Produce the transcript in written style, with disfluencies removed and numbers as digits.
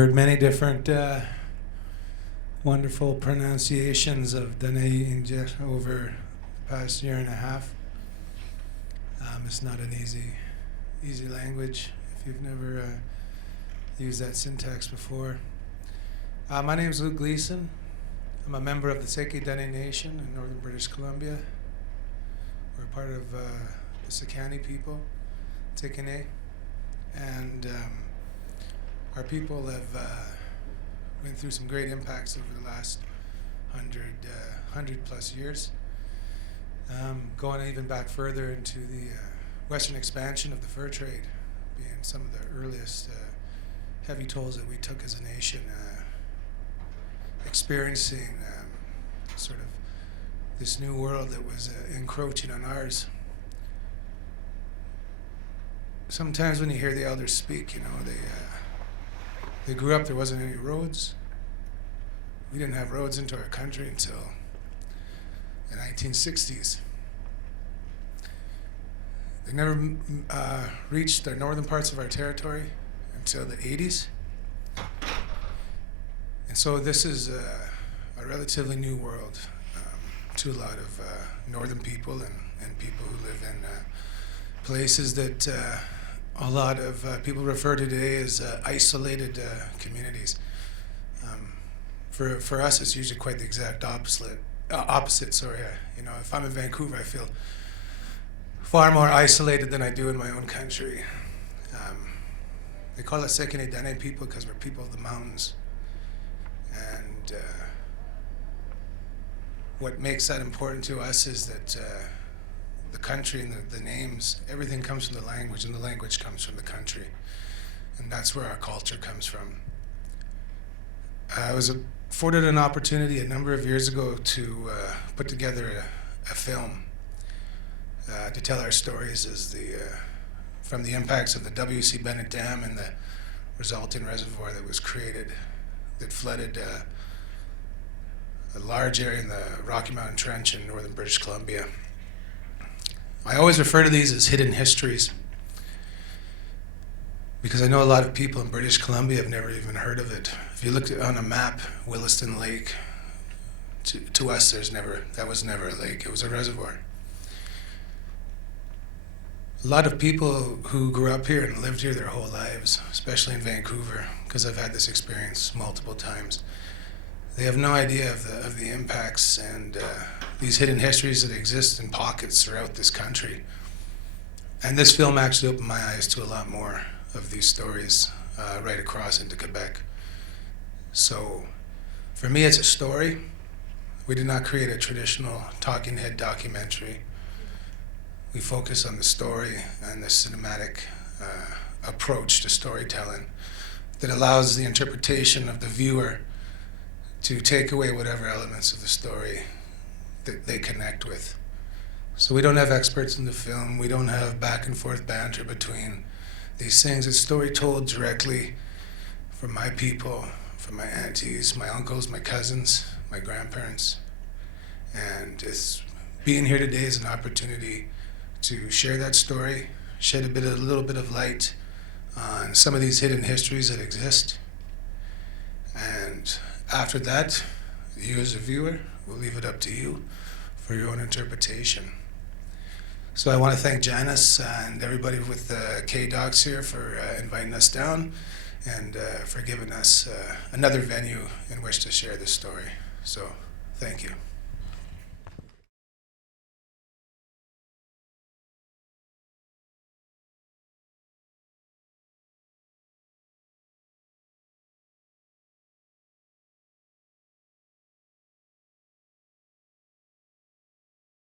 heard many different wonderful pronunciations of Dene Yi'INJETL over the past year and a half. It's not an easy language if you've never used that syntax before. My name is Luke Gleeson. I'm a member of the Tsay Dene Nation in northern British Columbia. We're part of the Sakani people, Dene, and our people have went through some great impacts over the last 100 plus years. Going even back further into the western expansion of the fur trade, being some of the earliest heavy tolls that we took as a nation, experiencing sort of this new world that was encroaching on ours. Sometimes when you hear the elders speak, you know, they grew up, there wasn't any roads. We didn't have roads into our country until the 1960s. They never reached the northern parts of our territory until the 80s. And so this is a relatively new world to a lot of northern people and people who live in places that a lot of people refer to today as isolated communities. For us, it's usually quite the exact opposite. Sorry, you know, if I'm in Vancouver, I feel far more isolated than I do in my own country. They call us Sekine Dene people because we're people of the mountains. And what makes that important to us is that the country and the names, everything comes from the language, and the language comes from the country. And that's where our culture comes from. I was afforded an opportunity a number of years ago to put together a film to tell our stories as from the impacts of the W.A.C. Bennett Dam and the resulting reservoir that was created that flooded a large area in the Rocky Mountain Trench in northern British Columbia. I always refer to these as hidden histories because I know a lot of people in British Columbia have never even heard of it. If you look on a map, Williston Lake, to us that was never a lake, it was a reservoir. A lot of people who grew up here and lived here their whole lives, especially in Vancouver, because I've had this experience multiple times, they have no idea of the impacts and these hidden histories that exist in pockets throughout this country. And this film actually opened my eyes to a lot more of these stories right across into Quebec. So for me, it's a story. We did not create a traditional talking head documentary. We focus on the story and the cinematic approach to storytelling that allows the interpretation of the viewer to take away whatever elements of the story that they connect with. So we don't have experts in the film. We don't have back and forth banter between these things. It's story told directly from my people, from my aunties, my uncles, my cousins, my grandparents. And being here today is an opportunity to share that story, shed a little bit of light on some of these hidden histories that exist. And after that, you as a viewer, we'll leave it up to you for your own interpretation. So I want to thank Janice and everybody with the KDocs here for inviting us down and for giving us another venue in which to share this story. So thank you.